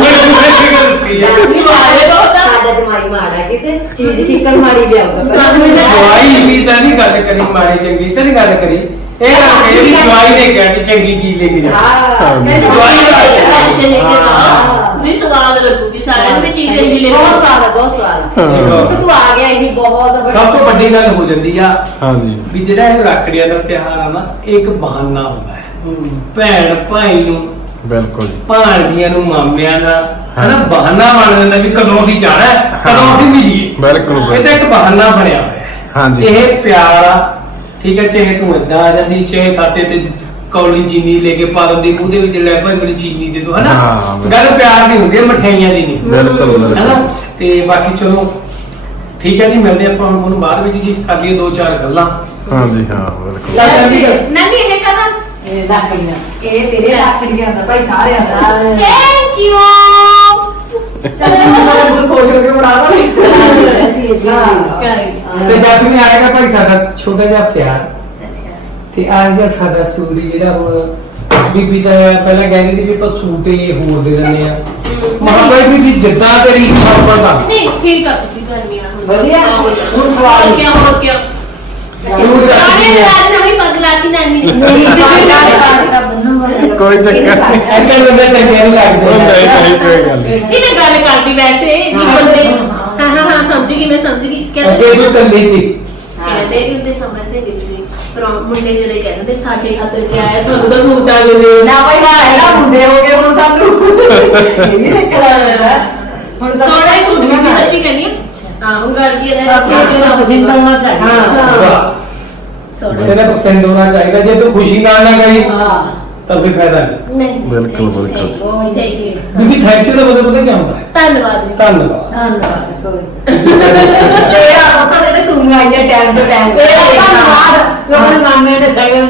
[SPEAKER 1] ਅਸੀਂ ਮਾਰੇ ਬਹੁਤ ਆ।
[SPEAKER 4] ਸਾਡਾ ਜਮਾਈ ਮਾੜਾ ਕਿਤੇ ਚੀਜ਼ ਕਿੱਕਰ ਮਾਰੀ ਜਾਊਗਾ
[SPEAKER 3] ਦਵਾਈ ਵੀ ਤਾਂ ਨਹੀਂ ਗੱਲ ਕਰੀ ਮਾੜੀ ਚੰਗੀ ਤਾਂ ਨਹੀਂ ਗੱਲ ਕਰੀ ਇਹ ਵੀ ਦਵਾਈ ਨੇ ਕਿਹਾ ਕਿ ਚੰਗੀ ਚੀਜ਼ ਲੈ ਕੇ ਜਾ
[SPEAKER 1] ਦਵਾਈ ਦਾ ਸਪੈਸ਼ਲ ਲੈ ਕੇ ਆ ਵੀ ਸਵਾਦ ਲੱਗੂਗੀ ਸਾਰਿਆਂ ਨੂੰ ਵੀ ਚੀਜ਼ ਚੰਗੀ ਲੈ
[SPEAKER 4] ਬਹੁਤ ਸਵਾਦ ਆ, ਬਹੁਤ ਸਵਾਦ ਆ। ਪੁੱਤ ਤੂੰ ਆ ਗਿਆ ਇਹ ਬਹੁਤ ਬੜਾ
[SPEAKER 3] ਸਭ ਤੋਂ ਵੱਡੀ ਗੱਲ ਹੋ ਜਾਂਦੀ ਆ
[SPEAKER 2] ਹਾਂਜੀ
[SPEAKER 3] ਵੀ ਜਿਹੜਾ ਇਹ ਰੱਖੜੀਆਂ ਦਾ ਤਿਉਹਾਰ ਆ ਨਾ ਇਹ ਇੱਕ ਬਹਾਨਾ ਹੁੰਦਾ ਹੈ ਭੈਣ ਭਾਈ ਨੂੰ
[SPEAKER 2] ਬਿਲਕੁਲ ਜੀ
[SPEAKER 3] ਭਾਣਜੀਆਂ ਨੂੰ ਮਾਮਿਆਂ ਦਾ ਹਨਾ ਬਹਾਨਾ ਬਣ ਜਾਂਦਾ ਵੀ ਕਦੋਂ ਅਸੀਂ ਜਾਣਾ ਹੈ, ਕਦੋਂ ਅਸੀਂ ਮਿਲੀਏ।
[SPEAKER 2] ਬਿਲਕੁਲ
[SPEAKER 3] ਇਹ ਤਾਂ ਇੱਕ ਬਹਾਨਾ ਬਣਿਆ ਹੋਇਆ ਹੈ।
[SPEAKER 2] ਹਾਂਜੀ
[SPEAKER 3] ਇਹ ਪਿਆਰ ਆ ਠੀਕ ਹੈ, ਚਾਹੇ ਤੂੰ ਏਦਾਂ ਆ ਜਾਂਦੀ ਚਾਹੇ ਸਾਤੇ ਤੇ ਕੌਲੀ ਚੀਨੀ ਲੈ ਕੇ ਪਾ ਦਿੰਦੀ ਉਹਦੇ ਵਿੱਚ ਲੈ ਭਾਈ ਮੈਨੂੰ ਚੀਨੀ ਦੇ ਦੋ ਹਨਾ
[SPEAKER 2] ਹਾਂ,
[SPEAKER 3] ਗੱਲ ਪਿਆਰ ਦੀ ਹੁੰਦੀ ਹੈ ਮਠਿਆਈਆਂ ਦੀ ਨਹੀਂ
[SPEAKER 2] ਬਿਲਕੁਲ
[SPEAKER 3] ਹਨਾ। ਤੇ ਬਾਕੀ ਚਲੋ ਠੀਕ ਹੈ ਜੀ, ਮਿਲਦੇ ਆਪਾਂ ਹੁਣ ਤੁਹਾਨੂੰ ਬਾਅਦ ਵਿੱਚ ਜੀ ਕਰ ਲਈਏ ਦੋ ਚਾਰ ਗੱਲਾਂ।
[SPEAKER 2] ਹਾਂਜੀ ਹਾਂ ਬਿਲਕੁਲ
[SPEAKER 3] ਚੱਲ ਜਲਦੀ ਕਰ।
[SPEAKER 1] ਨਾਨੀ ਇਹ ਕਹਾਂ
[SPEAKER 5] ਇਹ ਰੱਖੀਆਂ
[SPEAKER 4] ਇਹ ਤੇਰੇ ਰੱਖੜੀਆਂ ਦਾ ਭਾਈ ਸਾਰਿਆਂ ਦਾ
[SPEAKER 1] ਥੈਂਕ ਯੂ
[SPEAKER 4] ਚੱਲ ਮੈਂ ਖੁਸ਼ ਹੋ ਕੇ ਬਣਾ
[SPEAKER 3] ਤੇ ਜੈਸਮੀਨ ਆਏਗਾ ਭਾਈ ਸਾਡਾ ਛੋਟਾ ਜਿਹਾ ਪਿਆਰ
[SPEAKER 1] ਅੱਛਾ
[SPEAKER 3] ਤੇ ਆ ਗਿਆ ਸਾਡਾ ਸੂਟ ਹੀ ਜਿਹੜਾ ਹੁਣ ਬੀਬੀ ਤਾਂ ਪਹਿਲਾਂ ਕਹਿੰਦੀ ਸੀ ਵੀ ਆਪਾਂ ਸੂਟ ਹੀ ਹੋਰ ਦੇ ਦਿੰਦੇ ਆ ਮਹਾਬਾਈ ਬੀਬੀ ਜਿੱਦਾਂ ਤੇਰੀ ਇੱਛਾ ਪਤਾ
[SPEAKER 1] ਨਹੀਂ ਠੀਕ ਆ ਤੁਸੀਂ ਗਰਮੀ ਆ ਹੁਣ
[SPEAKER 5] ਵਧੀਆ।
[SPEAKER 1] ਹੁਣ ਸਵਾਲ ਕੀ ਹੋ ਗਿਆ
[SPEAKER 3] ਸੂਟ ਦਾ
[SPEAKER 1] ਨਾਨੀ ਰਾਤ ਨਵੀਂ ਪਗਲਾਤੀ ਨਾਨੀ
[SPEAKER 5] ਮੇਰੀ ਕਾਟ ਦਾ ਬੰਨੂਗਾ
[SPEAKER 2] ਕੋਈ ਚੱਕਰ ਨਹੀਂ
[SPEAKER 3] ਐਕਲ ਬੰਦਾ ਚੰਗੇ ਨਹੀਂ ਲੱਗਦੇ
[SPEAKER 2] ਨਹੀਂ ਕੋਈ ਗੱਲ ਨਹੀਂ
[SPEAKER 1] ਇਹ ਤਾਂ ਗੱਲ ਕਰਦੀ ਵੈਸੇ ਜੀ ਬੰਦੇ ਹਾਂ ਸਮਝ ਗਈ ਮੈਂ ਸਮਝ ਗਈ
[SPEAKER 3] ਅੱਗੇ ਤੂੰ ਕੱਲੀ ਸੀ
[SPEAKER 1] ਕਹਿੰਦੇ ਵੀ ਉਹਦੇ ਸਮਝਦੇ ਨਹੀਂ ਸੀ ਪਰ ਮੁੰਡੇ ਜਿਹੜੇ ਕਹਿੰਦੇ ਸਾਡੇ ਖਾਤਰ ਕੀ ਆਇਆ ਤੁਹਾਨੂੰ ਤਾਂ ਸੂਟ ਆ ਗਏ
[SPEAKER 4] ਨਾ ਭਾਈ ਨਾ ਮੁੰਡੇ ਹੋ ਗਏ ਹੁਣ ਸਾਨੂੰ ਇਹ ਨਹੀਂ ਰੱਖਣਾ ਹੁਣ ਤਾਂ
[SPEAKER 1] ਸੋਹਣਾ ਹੀ ਸੂਟ ਮੈਂ ਸੱਚੀ ਕਹਿੰਦੀ ਹਾਂ ਹੁਣ ਗੱਲ ਕੀ ਹੈ
[SPEAKER 5] ਪਸੰਦ ਕਰਨਾ ਚਾਹੀਦਾ
[SPEAKER 1] ਸੋਹਣਾ
[SPEAKER 3] ਤੇਰਾ ਪਸੰਦ ਹੋਣਾ ਚਾਹੀਦਾ ਜੇ ਤੂੰ ਖੁਸ਼ੀ ਨਾਲ ਨਾ ਗਈ
[SPEAKER 5] ਹਾਂ
[SPEAKER 3] ਤਾਂ ਫਿਰ ਫਾਇਦਾ ਨਹੀਂ
[SPEAKER 1] ਨਹੀਂ
[SPEAKER 2] ਬਿਲਕੁਲ, ਬਿਲਕੁਲ।
[SPEAKER 1] ਉਹ ਚਾਹੀਏ
[SPEAKER 3] ਬੀਬੀ ਥੈਂਕ ਯੂ ਦਾ ਮਤਲਬ ਪਤਾ ਕੀ ਹੁੰਦਾ ਹੈ
[SPEAKER 1] ਧੰਨਵਾਦ ਜੀ।
[SPEAKER 3] ਧੰਨਵਾਦ
[SPEAKER 5] ਧੰਨਵਾਦ ਕੋਈ
[SPEAKER 4] ਤੇਰਾ ਪਤਾ ਤੇ ਤੂੰ ਆਈ ਹੈ ਟਾਈਮ ਤੋਂ ਟਾਈਮ
[SPEAKER 5] ਧੰਨਵਾਦ ਲੋਕਾਂ ਮਾਮੇ ਦੇ ਸਾਈਕਲ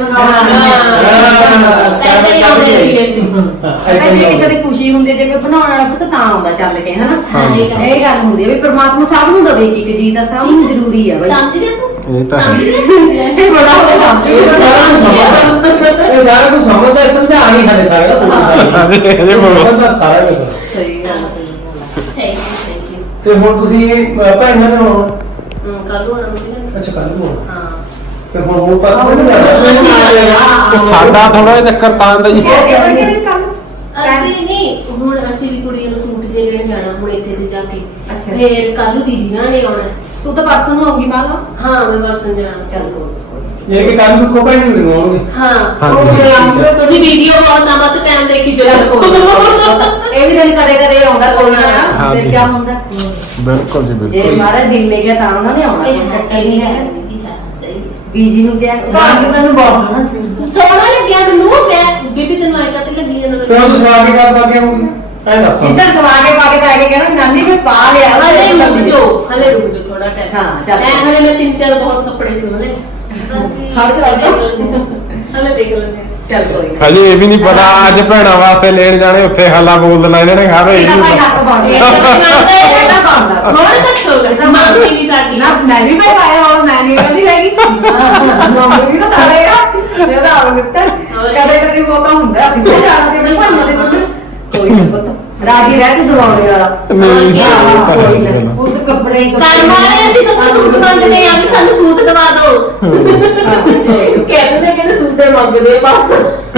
[SPEAKER 1] ਐਦਾਂ ਹੀ ਆਉਂਦੇ ਰਹੀਏ ਸੀ
[SPEAKER 4] ਪਤਾ ਜੇ ਕਿਸੇ ਦੀ ਖੁਸ਼ੀ ਹੁੰਦੀ ਹੈ, ਜੇ ਕੋਈ ਬਣਾਉਣ ਵਾਲਾ ਪੁੱਤ ਤਾਂ ਆਉਂਦਾ ਚੱਲ ਕੇ ਹਨਾ
[SPEAKER 2] ਹਾਂਜੀ।
[SPEAKER 4] ਇਹ ਗੱਲ ਹੁੰਦੀ ਹੈ ਵੀ ਪ੍ਰਮਾਤਮਾ ਸਭ ਨੂੰ ਦਵੇ ਇੱਕ ਜੀ ਦਾ ਸਭ ਨੂੰ ਜ਼ਰੂਰੀ ਹੈ ਬਾਈ
[SPEAKER 1] ਸਮਝ ਗਏ ਤੂੰ
[SPEAKER 2] ਇਹ ਤਾਂ ਹੈ।
[SPEAKER 1] ਸਮਝ ਗਏ
[SPEAKER 4] ਇਹ ਬੜਾ ਹੋ
[SPEAKER 3] ਇਹ ਸਾਰਾ ਕੁਝ ਸਮਝਦਾ ਇਹ ਸਾਰਾ ਕੁਝ ਸਮਝਦਾ ਇਹ ਸਮਝਾ ਨਹੀਂ ਸਾਡੇ ਸਾਰੇ ਦਾ ਤੁਸੀਂ ਸਾਰੇ
[SPEAKER 2] ਇਹ ਬੋਲੋ
[SPEAKER 3] ਸਮਝਦਾ ਸਾਰਾ ਕੁਝ
[SPEAKER 4] ਸਹੀ ਗੱਲ
[SPEAKER 1] ਥੈਂਕ ਯੂ
[SPEAKER 3] ਤੇ ਹੁਣ ਤੁਸੀਂ ਭੈਣਾਂ ਨੂੰ
[SPEAKER 1] ਕੱਲ ਨੂੰ ਆਉਣਾ
[SPEAKER 3] ਅੱਛਾ ਕੱਲ ਨੂੰ
[SPEAKER 1] ਹਾਂ
[SPEAKER 3] ਤੇ ਹੁਣ ਉਹ ਪਾਸੇ ਨਹੀਂ ਜਾਣਾ
[SPEAKER 2] ਤੇ ਸਾਡਾ ਥੋੜਾ ਜਿਹਾ ਚੱਕਰ ਤਾਂ ਦਾ ਜੀ
[SPEAKER 1] ਅਸੀਂ ਨਹੀਂ ਹੁਣ ਅਸੀਂ ਵੀ ਕੁੜੀਆਂ ਨੂੰ ਸੂਟ ਜੇ ਲੈਣ ਜਾਣਾ ਹੁਣ ਇੱਥੇ ਤੇ ਜਾ ਕੇ
[SPEAKER 4] ਅੱਛਾ।
[SPEAKER 1] ਫੇਰ ਕੱਲ ਨੂੰ ਦੀਦੀ ਨਾਲ ਨੇ ਆਉਣਾ
[SPEAKER 4] ਤੂੰ ਤਾਂ ਪਰਸੋਂ ਨੂੰ ਆਉਂਗੀ ਮਾਲਾ
[SPEAKER 1] ਹਾਂ ਮੈਂ ਪਰਸਨ ਜਾਣਾ
[SPEAKER 4] ਚੱਲ
[SPEAKER 3] ਇਹ ਕਿ ਕੱਲ ਨੂੰ ਕੋਈ ਨਹੀਂ ਲਗਾਉਣਗੇ
[SPEAKER 1] ਹਾਂ
[SPEAKER 2] ਹਾਂਜੀ।
[SPEAKER 1] ਤੁਸੀਂ ਵੀਡੀਓ ਬਹੁਤ ਨਾ ਬਸ ਟਾਈਮ ਦੇਖੀ ਚੱਲੋ
[SPEAKER 4] ਇਹ ਵੀ ਦਿਨ ਕਦੇ ਕਦੇ ਆਉਂਦਾ ਕੋਈ ਨਾ
[SPEAKER 2] ਹਾਂਜੀ।
[SPEAKER 4] ਫਿਰ ਕੀ ਹੁੰਦਾ
[SPEAKER 2] ਬਿਲਕੁਲ ਜੀ
[SPEAKER 4] ਜੇ
[SPEAKER 2] ਬਿਲਕੁਲ
[SPEAKER 4] ਮਾਰਾ ਦਿਨ ਲੈ ਗਿਆ ਤਾਂ ਉਹਨਾਂ ਨੇ ਆਉਣਾ
[SPEAKER 1] ਇਹ
[SPEAKER 4] ਕੋਈ ਚੱਕਰ
[SPEAKER 1] ਨਹੀਂ
[SPEAKER 4] ਨਹੀਂ
[SPEAKER 1] ਹੈ
[SPEAKER 4] ਹੈ
[SPEAKER 1] ਸਹੀ
[SPEAKER 4] ਬੀਜੀ ਨੂੰ ਕਿਹਾ
[SPEAKER 5] ਘਰ ਤੈਨੂੰ ਬਹੁਤ ਸੋਹਣਾ ਸੀ
[SPEAKER 1] ਸੋਹਣਾ ਲੱਗਿਆ ਮੈਨੂੰ ਮੈਂ ਬੀਬੀ ਤੈਨੂੰ ਆਇਆ ਤੇ ਲੱਗੀ ਜਾਂਦਾ
[SPEAKER 3] ਤੇ ਹੁਣ ਤੁਸੀਂ ਆ ਕੇ ਕਰ ਪਾਤੇ ਹੋਗੇ ਐ ਦੱਸੋ
[SPEAKER 4] ਜਿੱਦਾਂ ਸਵਾ ਕੇ ਪਾ ਕੇ ਤਾਂ ਆ ਕੇ ਕਹਿਣਾ ਨਾਨੀ ਮੈਂ ਪਾ ਲਿਆ
[SPEAKER 1] ਹਲੇ ਰੁਕ ਜਾਓ ਹਲੇ ਰੁਕ ਜਾਓ ਥੋੜਾ ਟਾਈਮ
[SPEAKER 4] ਹਾਂ, ਚੱਲ।
[SPEAKER 1] ਹਲੇ ਮੈਂ 3-4 ਬਹੁਤ ਕੱਪੜੇ ਸਿਉਣੇ
[SPEAKER 4] ਹਟ ਜਾ, ਹਟ ਜਾ।
[SPEAKER 1] ਹਲੇ ਦੇਖ ਲੈਂਦੇ
[SPEAKER 4] ਚੱਲ ਕੋਈ ਨਾ
[SPEAKER 2] ਹਜੇ ਇਹ ਵੀ ਨਹੀਂ ਪਤਾ ਅੱਜ ਭੈਣਾਂ ਵਾਸਤੇ ਲੈਣ ਜਾਣੇ ਉੱਥੇ ਹੱਲਾ ਬੋਲ ਦੇਣਾ ਇਹਨਾਂ ਨੇ ਖਾਵੇ
[SPEAKER 4] ਇਹਦਾ ਭਾਈ ਹੱਕ ਬਣਦਾ ਇਹਦਾ ਬਣਦਾ
[SPEAKER 1] ਹੁਣ ਦੱਸੋ ਸਮਾਨ ਨਹੀਂ ਸਾਡੀ
[SPEAKER 4] ਨਾ ਮੈਂ ਵੀ ਭਾਈ ਪਾਇਆ ਹੁਣ ਮੈਂ ਨਹੀਂ ਕਹਿੰਦੀ ਹੈਗੀ ਮੰਮੀ ਵੀ ਤਾਂ ਤਾਰੇਗਾ ਇਹਦਾ ਆਉਂ ਦਿੱਤਾ ਕਦੇ ਕਦੇ ਮੌਕਾ ਹੁੰਦਾ ਅਸੀਂ ਤਾਂ ਜਾਣਾ ਤੇ ਭਾਈਆਂ ਦੇ ਕੋਲ ਕੋਈ ਨਹੀਂ ਪਤਾ ਰਾਜੀ ਰਹਿ ਕੇ ਦਵਾਉਣੇ ਵਾਲਾ
[SPEAKER 2] ਨਹੀਂ
[SPEAKER 4] ਹਾਂ, ਕੋਈ ਨਾ।
[SPEAKER 5] ਉਹ ਤਾਂ ਕੱਪੜੇ ਹੀ
[SPEAKER 1] ਕੰਮ ਵਾਲੇ ਅਸੀਂ ਤਾਂ ਸੂਟ ਮੰਗਦੇ ਆ ਵੀ ਸਾਨੂੰ ਸੂਟ ਦਵਾ ਦਿਓ ਕਹਿੰਦੇ ਨੇ ਕਿ ਸੂਟ ਮੰਗਦੇ ਬਸ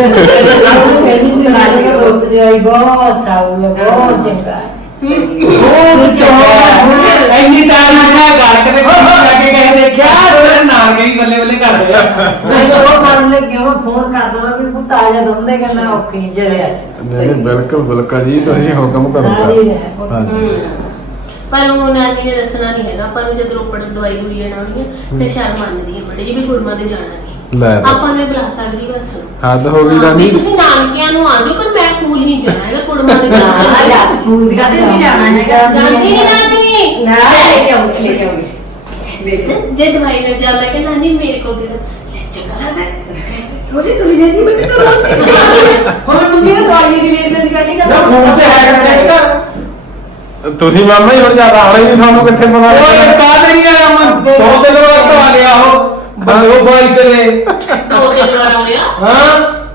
[SPEAKER 5] ਰਾਜੀ ਦਾ ਬਹੁਤ ਜਾਈ ਬਹੁਤ ਸਾਊ ਬਹੁਤ ਚੰਗਾ ਹੈ
[SPEAKER 3] ਉਹ ਚੋਰ ਐਨੀ ਤਾਰੀਫ ਨਾ ਕਰ ਕੇ ਜਾ ਕੇ ਕਹੇ ਦੇਖਿਆ ਉਹਦੇ ਨਾਲ ਗਈ ਬੱਲੇ ਬੱਲੇ ਕਰਦੇ ਆ
[SPEAKER 5] ਮੈਂ ਤਾਂ ਉਹ ਕਰਨ ਲੱਗੀ ਉਹ ਫੋਨ ਕਰ ਦਵਾਂ ਕਿ ਪੁੱਤ ਆ ਜਾ ਦੰਦੇ ਕਹਿੰਦਾ ਔਖੀ ਚਲੇ ਆ
[SPEAKER 2] ਨਹੀਂ ਬਿਲਕੁਲ ਬਿਲਕੁਲ ਜੀ ਤੁਸੀਂ ਹੁਕਮ ਕਰੋ
[SPEAKER 5] ਰਾਜੀ ਰਹਿ
[SPEAKER 2] ਹਾਂਜੀ
[SPEAKER 1] ਪਰ ਉਹ ਨਾਨੀ ਨੇ ਦੱਸਣਾ ਨਹੀਂ ਹੈਗਾ ਆਪਾਂ ਨੂੰ ਜਦ ਰੋਪੜ ਦਵਾਈ ਦੂਈ ਲੈਣ ਆਉਣੀ ਹੈ ਤੇ ਸ਼ਰਮ ਮੰਨਦੀ ਹੈ ਬੜੀ ਜੀ ਵੀ ਗੁਰਮਾ ਦੇ ਜਾਣਾ ਨਹੀਂ
[SPEAKER 2] ਲੈ ਦੱਸ।
[SPEAKER 1] ਆਪਾਂ ਨੂੰ ਇਹ ਬੁਲਾ ਸਕਦੀ ਬਸ
[SPEAKER 2] ਹੱਦ ਹੋ ਗਈ
[SPEAKER 1] ਹਾਂ,
[SPEAKER 2] ਰਾਨੀ
[SPEAKER 1] ਵੀ ਤੁਸੀਂ ਨਾਨਕਿਆਂ ਨੂੰ ਆ ਜਾਓ ਪਰ ਮੈਂ ਫੂਲ ਨਹੀਂ ਜਾਣਾ ਹੈਗਾ ਕੁੜਮਾ ਦੇ
[SPEAKER 4] ਆ
[SPEAKER 1] ਜਾਣਾ
[SPEAKER 4] ਜਾ ਫੂਡ ਕਾ ਤੇ ਨਹੀਂ ਜਾਣਾ ਹੈਗਾ
[SPEAKER 1] ਜਾਂਦੀ ਨਹੀਂ ਨਾਨੀ
[SPEAKER 4] ਨਾ ਲੈ ਕੇ ਆਉਂਗੀ ਲੈ ਕੇ ਆਉਂਗੀ
[SPEAKER 1] ਜੇ ਦਵਾਈ ਲੈਣ ਜਾ ਮੈਂ ਕਿ ਨਾਨੀ ਮੇਰੇ ਕੋਲ ਦੇ ਲੈ ਚੁਕਾ
[SPEAKER 4] मुझे तुम जल्दी में तो रोज और मम्मी को दवाई की लेट से निकालने का
[SPEAKER 3] ਨਾ ਫੋਨ ਸੇ ਹੈਕ ਚੈੱਕ ਕਰ
[SPEAKER 2] ਤੁਸੀਂ ਮਾਮਾ ਹੀ ਹੁਣ ਜ਼ਿਆਦਾ ਆਉਣਾ ਹੀ ਨਹੀਂ ਤੁਹਾਨੂੰ ਕਿੱਥੇ ਪਤਾ
[SPEAKER 3] ਓਏ ਕਾਦਰੀ ਆ ਅਮਨ 2 ਦਿਨ ਬਾਅਦ ਤੋਂ ਆ ਲਿਆ ਉਹ ਬੰਦੋ ਬਾਈ ਤੇ
[SPEAKER 1] 2 ਦਿਨ ਵਾਰ ਹੋ ਗਿਆ
[SPEAKER 3] ਹਾਂ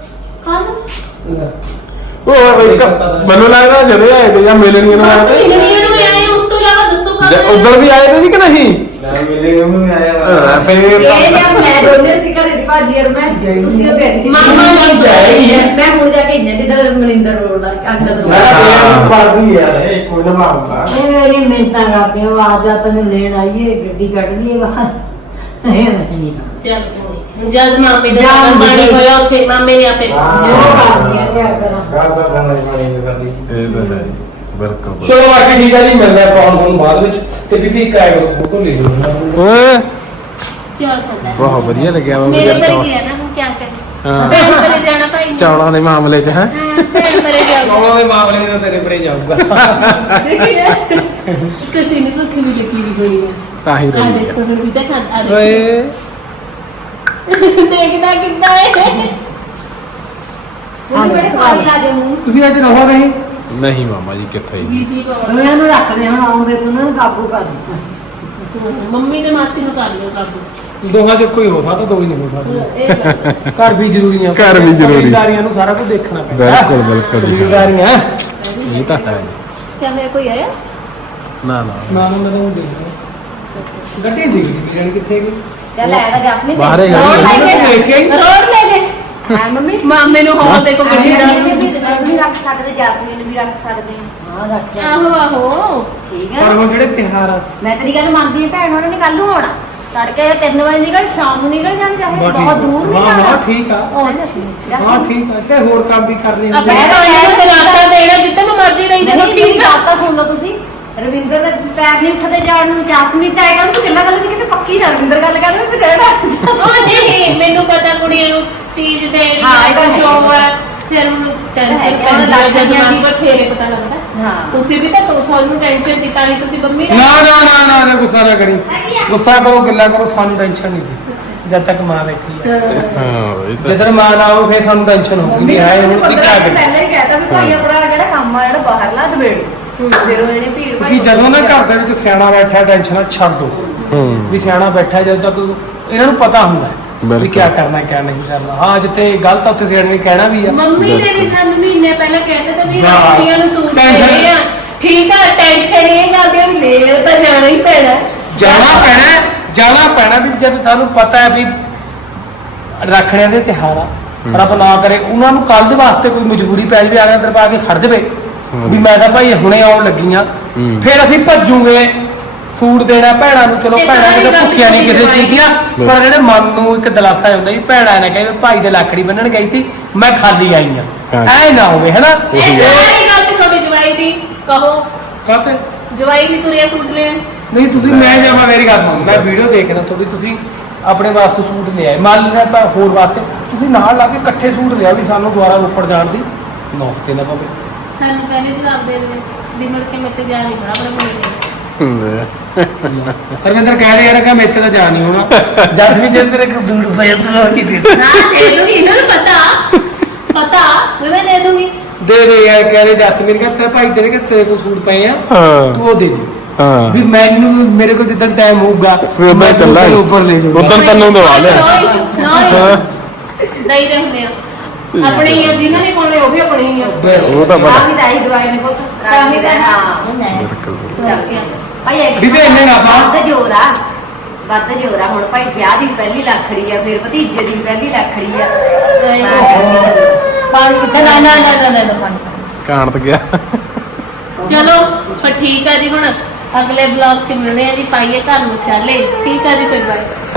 [SPEAKER 2] ਉਹ ਇੱਕ ਮੈਨੂੰ ਲੱਗਦਾ ਜਦੇ ਆਏ ਤੇ ਜਾਂ ਮਿਲਣੀਆਂ ਨੂੰ ਆਏ ਤੇ
[SPEAKER 1] ਇੰਡੀਆ ਨੂੰ ਆਏ ਉਸ ਤੋਂ ਇਲਾਵਾ ਦੱਸੋ ਕਾ
[SPEAKER 2] ਉਧਰ ਵੀ ਆਏ ਤੇ ਜੀ ਕਿ ਨਹੀਂ
[SPEAKER 3] ਮੇਰੇ ਨੂੰ ਆਇਆ
[SPEAKER 2] ਹਾਂ, ਫੇਰ
[SPEAKER 4] ये जब मैं दोनों सिक्का दे दी भाजी और मैं उसी को कहती थी
[SPEAKER 1] मामा नहीं
[SPEAKER 3] जाएगी।
[SPEAKER 4] मैं मुड़ जाके इन्हें जिधर मनिंदर रोड अंदर
[SPEAKER 3] ਮੈਂ
[SPEAKER 4] रोड
[SPEAKER 3] ਫੜਦੀ ਯਾਰ ਇਹ ਕੋਈ ਨਾ ਮਾਰਦਾ
[SPEAKER 5] ਇਹ ਮੇਰੀ ਮਿੰਟਾਂ ਕਰਦੇ ਹੋ ਆ ਜਾ ਤੈਨੂੰ ਲੈਣ ਆਈਏ ਗੱਡੀ ਕੱਢ ਲਈਏ ਬਾਹਰ ਇਹ ਨਹੀਂ
[SPEAKER 1] ਚੱਲ ਕੋਈ ਜਦ ਮਾਮੇ ਦੇ ਨਾਲ ਪਾਣੀ ਹੋਇਆ ਉੱਥੇ ਮਾਮੇ ਨੇ ਆਪੇ
[SPEAKER 5] ਜੋ ਕਰਦੀ ਹੈ ਕਿਆ ਕਰਾਂ
[SPEAKER 3] ਗਾਦਾ ਪਾਣੀ ਪਾਣੀ ਕਰਦੀ
[SPEAKER 2] ਇਹ ਤਾਂ ਹੈ ਜੀ, ਬਿਲਕੁਲ
[SPEAKER 3] ਚਲੋ ਬਾਕੀ ਠੀਕ ਹੈ ਜੀ ਮਿਲਦਾ ਪਾਉਣ ਤੁਹਾਨੂੰ ਬਾਅਦ ਵਿੱਚ ਤੇ ਵੀ ਫਿਰ ਕਾਇ ਕਰੋ ਫੋਟੋ ਲੈ ਲਓ
[SPEAKER 2] ਓਏ
[SPEAKER 1] ਚੱਲ ਸਕਦਾ
[SPEAKER 2] ਬਹੁਤ ਵਧੀਆ ਲੱਗਿਆ ਵਾ
[SPEAKER 1] ਮੇਰੇ ਪਰ
[SPEAKER 2] ਮੈਨੂੰ
[SPEAKER 1] ਗਿਆ ਨਾ ਹੁਣ ਕੀ ਕਰੀਏ
[SPEAKER 2] ਹਾਂ
[SPEAKER 1] ਭੈਣ ਪਰੇ ਜਾਣਾ ਭਾਈ
[SPEAKER 2] ਚੌਲਾਂ ਦੇ ਮਾਮਲੇ 'ਚ ਹੈ
[SPEAKER 1] ਹਾਂ ਭੈਣ ਪਰੇ ਜਾਊਗਾ
[SPEAKER 3] ਕੌਣਾ ਦੇ ਮਾਮਲੇ ਨਾਲ ਤੇਰੇ ਪਰੇ ਜਾਊਗਾ
[SPEAKER 1] ਕਿਸੇ ਨੇ ਭੁੱਖੀ ਵੀ ਲੱਗੀ ਵੀ ਹੋਈ ਹੈ
[SPEAKER 2] ਤਾਂ ਹੀ
[SPEAKER 1] ਆ
[SPEAKER 2] ਰਹੀ
[SPEAKER 1] ਦੇਖੋ ਹੁਣ ਵੀ ਤਾਂ ਖਾਂਦਾ ਆ
[SPEAKER 3] ਓਏ
[SPEAKER 1] ਦੇਖਦਾ ਕਿੱਦਾਂ ਹੈ
[SPEAKER 4] मुझे बड़े पानी ला दे मुंह
[SPEAKER 3] ਤੁਸੀਂ ਅੱਜ ਰਹੋ ਨਹੀਂ
[SPEAKER 2] ਨਹੀਂ ਮਾਮਾ ਜੀ ਕਿੱਥੇ ਹੀ
[SPEAKER 1] ਬੀਜੀ ਕੋ
[SPEAKER 5] ਉਹਨਾਂ ਨੂੰ ਰੱਖਦੇ ਹਾਂ ਆਉਂਦੇ ਤੋਂ ਉਹਨਾਂ ਨੂੰ ਕਾਬੂ ਕਰ ਦਿੱਤਾ
[SPEAKER 1] ਮੰਮੀ ਤੇ ਮਾਸੀ ਨੂੰ ਕਰ ਲਿਓ ਕਾਬੂ
[SPEAKER 3] ਦੋਹਾਂ ਚ ਕੋਈ ਹੋ ਸਕਦਾ ਦੋ ਹੀ ਨਹੀਂ ਹੋ ਸਕਦਾ
[SPEAKER 1] ਇਹ ਗੱਲ ਹੈ।
[SPEAKER 3] ਘਰ ਵੀ ਜ਼ਰੂਰੀ ਆ
[SPEAKER 2] ਘਰ ਵੀ ਜ਼ਰੂਰੀ।
[SPEAKER 3] ਜ਼ਿੰਮੇਵਾਰੀਆਂ ਨੂੰ ਸਾਰਾ ਕੁਝ ਦੇਖਣਾ ਪੈਂਦਾ
[SPEAKER 2] ਬਿਲਕੁਲ, ਬਿਲਕੁਲ ਜੀ।
[SPEAKER 3] ਜ਼ਿੰਮੇਵਾਰੀਆਂ
[SPEAKER 2] ਇਹ ਤਾਂ ਹੈ
[SPEAKER 1] ਕਿਆ ਮੇਰੇ ਕੋਈ ਆਇਆ
[SPEAKER 2] ਨਾ ਨਾ
[SPEAKER 3] ਨਾ ਨਾ ਮੈਨੂੰ ਦੇਖ ਗੱਡੀ ਦੀ ਜਾਨ ਕਿੱਥੇ ਗਈ
[SPEAKER 4] चल आएगा जासमीन
[SPEAKER 2] बाहर ही
[SPEAKER 1] रोड
[SPEAKER 2] गाड़ी
[SPEAKER 1] ले
[SPEAKER 3] ਲੈ ਕੇ ਆਈ।
[SPEAKER 1] गए रोड ले गए
[SPEAKER 4] हां मम्मी
[SPEAKER 1] ਮਾਮੇ ਨੂੰ ਹੋਰ ਦੇਖੋ ਗੱਡੀ ਦਾ
[SPEAKER 4] भी रख सकते जासमीन भी रख सकते हैं
[SPEAKER 5] ਹਾਂ ਰੱਖਿਆ
[SPEAKER 1] ਆਹੋ ਆਹੋ
[SPEAKER 4] ठीक
[SPEAKER 3] ਪਰ
[SPEAKER 4] है
[SPEAKER 3] ਹੁਣ ਜਿਹੜੇ ਤਿਹਾਰ ਆ
[SPEAKER 4] मैं तेरी गल मानती हूं भैन होने ने कल ਨੂੰ ਆਉਣਾ ਤੜਕੇ 3 ਵਜੇ ਨਿਕਲ ਸ਼ਾਮ ਨੂੰ ਨਿਕਲ ਜਾਣ ਚਾਹੇ ਬਹੁਤ ਦੂਰ ਨਹੀਂ
[SPEAKER 3] ਹਾਂ
[SPEAKER 4] ਜਾਣਾ
[SPEAKER 3] ਹਾਂ ਠੀਕ ਆ ਹਾਂ ਠੀਕ ਆ ਤੇ ਹੋਰ ਕੰਮ ਵੀ ਕਰਨੇ ਹੁੰਦੇ
[SPEAKER 1] ਆਪਣੇ
[SPEAKER 3] ਆ।
[SPEAKER 1] ਟੋਏ ਨੂੰ ਦਿਲਾਸਾ ਦੇਣਾ ਜਿੱਥੇ ਮੈਂ ਮਰਜ਼ੀ ਰਹੀ ਜਦੋਂ
[SPEAKER 4] ਨਹੀਂ
[SPEAKER 1] ਠੀਕ ਆ
[SPEAKER 4] ਗੱਲ ਤਾਂ ਸੁਣ ਲਓ ਤੁਸੀਂ ਰਵਿੰਦਰ ਦੇ ਪੈਰ ਨਹੀਂ ਉੱਠਦੇ ਜਾਣ ਨੂੰ ਜਾਸਮੀਨ ਤਾਂ ਆਏਗਾ ਤੂੰ ਕਿੱਲਾ ਗੱਲ ਨਹੀਂ ਕਿਤੇ ਪੱਕੀ ਨਾ ਰਵਿੰਦਰ ਗੱਲ ਕਰਦੇ ਫਿਰ ਰਹਿਣਾ
[SPEAKER 1] ਉਹ ਨਹੀਂ ਮੈਨੂੰ ਪਤਾ ਕੁੜੀਆਂ ਨੂੰ ਚੀਜ਼ ਦੇਣੀ
[SPEAKER 4] ਹਾਂ,
[SPEAKER 1] ਹੈ
[SPEAKER 4] ਇਹ ਤਾਂ
[SPEAKER 1] ਕੁਛ
[SPEAKER 4] ਹੈ।
[SPEAKER 1] ਹੋਰ ਹੈ ਫਿਰ ਉਹਨੂੰ ਟੈਨਸ਼ਨ
[SPEAKER 4] ਹੈ,
[SPEAKER 1] ਪੈਂਦੀ ਹੈ
[SPEAKER 4] ਲੱਗ
[SPEAKER 1] ਜਦ
[SPEAKER 4] ਜਾਂਦੀ
[SPEAKER 1] ਮਾਂ ਬਥੇਰੇ ਪਤਾ ਲੱਗਦਾ
[SPEAKER 4] ਹਾਂ
[SPEAKER 1] ਤੁਸੀਂ ਵੀ ਤਾਂ ਤੁਹਾਨੂੰ ਟੈਨਸ਼ਨ ਦਿੱਤਾ ਨਹੀਂ ਤੁਸੀਂ ਮੰਮੀ
[SPEAKER 3] ਨਾ ਨਾ ਨਾ ਨਾ ਨਾ ਗੁੱਸਾ ਨਾ ਕਰੀ ਗੁੱਸਾ ਕਰੋ ਗੱਲਾਂ ਕਰੋ ਸਾਨੂੰ ਟੈਨਸ਼ਨ ਨਹੀਂ ਦੀ ਜਦ ਤੱਕ ਮਾਂ ਬੈਠੀ ਆ
[SPEAKER 2] ਹਾਂ ਇਹ ਤਾਂ
[SPEAKER 3] ਜਦੋਂ ਮਾਂ ਨਾ ਆਵੇ ਫਿਰ ਸਾਨੂੰ ਟੈਨਸ਼ਨ ਹੋਊਗੀ
[SPEAKER 4] ਮੰਮੀ
[SPEAKER 3] ਵੀ ਹਾਏ ਹੁਣ ਅਸੀਂ ਕਿਆ ਕਰੀਏ
[SPEAKER 4] ਪਹਿਲਾਂ ਹੀ ਕਹਿਤਾ ਵੀ ਭਾਈ ਆਪਣਾ ਜਿਹੜਾ ਕੰਮ ਆ ਜਿਹੜਾ ਬਾਹਰਲਾ ਦਬੇੜ ਫਿਰ ਉਹ ਜਿਹੜੇ ਭੀੜ
[SPEAKER 3] ਕਿ ਜਦੋਂ ਨਾ ਘਰ ਦੇ ਵਿੱਚ ਸਿਆਣਾ ਬੈਠਾ ਟੈਨਸ਼ਨ ਛੱਡ ਦੋ
[SPEAKER 2] ਹੂੰ
[SPEAKER 3] ਵੀ ਸਿਆਣਾ ਬੈਠਾ ਜਦੋਂ ਤੱਕ ਇਹਨਾਂ ਨੂੰ ਪਤਾ ਹੁੰਦਾ ਹੈ ਵੀ
[SPEAKER 2] ਬਿਲਕੁਲ।
[SPEAKER 3] ਕੀ ਕਰਨਾ ਕੀ ਨਹੀਂ ਕਰਨਾ ਹਾਂ ਜਿੱਥੇ ਗਲਤ ਆ ਉੱਥੇ ਸਿਆਣੇ ਨੇ ਕਹਿਣਾ ਵੀ ਆ
[SPEAKER 1] ਮੰਮੀ ਨੇ ਵੀ ਸਾਨੂੰ ਮਹੀਨੇ ਪਹਿਲਾਂ ਕਹਿੰਦੇ ਤੇ ਵੀ
[SPEAKER 3] ਹਾਂ।
[SPEAKER 1] ਕੁੜੀਆਂ ਨੂੰ ਸੂਟ
[SPEAKER 3] Tension-
[SPEAKER 1] ਦੇਣੇ ਆ ਠੀਕ ਆ ਟੈਨਸ਼ਨ ਇਹ ਕਰਦੇ ਆ ਵੀ ਲੈ ਤਾਂ ਜਾਣਾ ਹੀ ਪੈਣਾ
[SPEAKER 3] ਜਾਣਾ ਪੈਣਾ ਵੀ ਜਦ ਸਾਨੂੰ ਪਤਾ ਹੈ ਵੀ ਰੱਖੜਿਆਂ ਦੇ ਤਿਉਹਾਰ ਆ ਰੱਬ ਨਾ ਕਰੇ ਉਹਨਾਂ ਨੂੰ ਕੱਲ ਦੇ ਵਾਸਤੇ ਕੋਈ ਮਜਬੂਰੀ ਪੈ ਜਾਵੇ ਆ ਅੰਦਰ ਪਾ ਕੇ ਖੜ ਜਾਵੇ ਵੀ ਮੈਂ ਤਾਂ ਭਾਈ ਹੁਣੇ ਆਉਣ ਲੱਗੀਆਂ
[SPEAKER 2] ਹੂੰ।
[SPEAKER 3] ਫਿਰ ਅਸੀਂ ਭੱਜੂਗੇ ਸੂਟ ਦੇਣਾ ਭੈਣਾਂ ਨੂੰ ਚਲੋ
[SPEAKER 1] ਇਹ
[SPEAKER 3] ਭੈਣਾਂ
[SPEAKER 1] ਸਾਰੀ
[SPEAKER 3] ਨੇ ਤਾਂ
[SPEAKER 1] ਗੱਲ
[SPEAKER 3] ਭੁੱਖੀਆਂ ਨਹੀਂ ਕਿਸੇ
[SPEAKER 1] ਤੁਸੀਂ
[SPEAKER 3] ਚੀਜ਼ ਦੀਆਂ ਪਰ ਜਿਹੜੇ ਮਨ ਨੂੰ ਇੱਕ ਦਿਲਾਸਾ ਹੁੰਦਾ ਵੀ ਭੈਣਾਂ ਨੇ ਕਹੇ ਵੀ ਭਾਈ ਦੇ ਲੱਕੜੀ ਬੰਨਣ ਗਈ ਸੀ ਮੈਂ ਖਾਲੀ ਆਈ ਆ
[SPEAKER 2] ਹਾਂ।
[SPEAKER 3] ਐ ਨਾ ਹੋਵੇ ਹੈਨਾ
[SPEAKER 1] ਇਹ ਸਾਰੀ ਗੱਲ ਤੇ ਤੁਹਾਡੀ ਜਵਾਈ ਦੀ ਕਹੋ
[SPEAKER 3] ਕਾਤੇ
[SPEAKER 1] ਜਵਾਈ ਦੀ ਤੁਰਿਆ ਸੂਟ ਲੈਣ
[SPEAKER 3] ਨਹੀਂ ਤੁਸੀਂ ਮੈਂ ਜਾਵਾਂ ਮੇਰੀ ਗੱਲ ਸੁਣੋ ਮੈਂ ਵੀਡੀਓ ਦੇਖਦਾ ਤੁਹਾਡੀ ਤੁਸੀਂ ਆਪਣੇ ਵਾਸਤੇ ਸੂਟ ਲਿਆਏ ਮੰਨ ਲਿਆ ਤਾਂ ਹੋਰ ਵਾਸਤੇ ਤੁਸੀਂ ਨਾਲ ਲਾ ਕੇ ਇਕੱਠੇ ਸੂਟ ਲਿਆ ਵੀ ਸਾਨੂੰ ਦੁਬਾਰਾ ਰੋਪੜ ਜਾਣ ਦੀ ਨੌਫਤੇ ਨਾ ਪਵੇ
[SPEAKER 1] ਸਾਨੂੰ ਕਹਿੰਦੇ ਜਵਾਬ ਦੇ ਦੇ ਵੀ ਮੁੜ ਕੇ ਮੇਰੇ ਤੇ ਜਾ ਨਹੀਂ ਬੜਾ ਬੜਾ ਬੋਲਦੇ
[SPEAKER 3] ਹਰਵਿੰਦਰ ਕਹਿ ਰਿਹਾ ਕਿ ਮੇਥੇ ਤਾਂ ਜਾ ਨਹੀਂ ਹੋਣਾ ਜਦ ਵੀ ਜੇ ਤੇਰੇ ਕੋ ਬੂਟ ਪਏ ਤਾਂ ਨਹੀਂ ਦੇ
[SPEAKER 1] ਨਾ ਦੇ ਦੂੰਗੀ ਇਹਨਾਂ ਨੂੰ ਪਤਾ ਮੈਂ ਦੇ ਦੂੰਗੀ
[SPEAKER 3] ਦੇ ਯਾਰ ਕਹਿ ਰਹੇ ਜਸਮੀਨ ਕਾ ਤੇਰੇ ਭਾਈ ਤੇਰੇ ਕਿ ਤੇਰੇ ਕੋਲ ਸੂਟ ਪਏ ਆ
[SPEAKER 2] ਹਾਂ
[SPEAKER 3] ਤੂੰ ਉਹ ਦੇ ਦੇ
[SPEAKER 2] ਹਾਂ
[SPEAKER 3] ਵੀ ਮੈਨੂੰ ਮੇਰੇ ਕੋਲ ਜਿੱਦਣ ਟਾਈਮ ਹੋਊਗਾ
[SPEAKER 2] ਫਿਰ ਮੈਂ ਚੱਲਾਂਗੇ।
[SPEAKER 3] ਉੱਪਰ ਲੈ ਜਾਊਗਾ
[SPEAKER 2] ਉੱਧਰ ਤੈਨੂੰ ਦਵਾ ਲਿਆ
[SPEAKER 1] ਨਾ ਦਈ ਦੇ ਹੁੰਦੇ ਆ ਆਪਣੇ ਹੀ ਆ, ਜਿਨ੍ਹਾਂ ਨੇ ਕੋਲੇ ਉਹ ਵੀ ਆਪਣੇ ਹੀ ਆ
[SPEAKER 2] ਉਹ ਤਾਂ ਪਤਾ
[SPEAKER 4] ਰਾਵੀ ਦਾ ਹੀ ਦਵਾਈ ਨੇ ਪੁੱਤ ਰਾਵੀ ਦਾ ਹਾਂ
[SPEAKER 2] ਬਿਲਕੁਲ
[SPEAKER 4] ਭਾਈ ਇੱਕ
[SPEAKER 3] ਵੀ ਇੰਨੇ ਨਾ ਪਾ।
[SPEAKER 4] ਵੱਧ ਜੋਰ ਆ ਹੁਣ ਭਾਈ ਵਿਆਹ ਦੀ ਪਹਿਲੀ ਲੱਖੜੀ ਆ ਫਿਰ ਭਤੀਜੇ ਦੀ ਪਹਿਲੀ ਲੱਖੜੀ ਆ
[SPEAKER 5] ਪਾਣੀ ਕਿੱਥੇ ਨਾ ਨਾ ਨਾ ਨਾ ਪਾਣੀ
[SPEAKER 2] ਕਾਂਟ ਗਿਆ
[SPEAKER 1] ਚਲੋ ਫਿਰ ਠੀਕ ਆ ਜੀ ਹੁਣ ਅਗਲੇ ਬਲੌਗ 'ਚ ਮਿਲਦੇ ਆ ਜੀ ਪਾਈਏ ਘਰ ਨੂੰ ਚਾਲੇ ਠੀਕ ਆ ਜੀ ਫਿਰ ਬਾਏ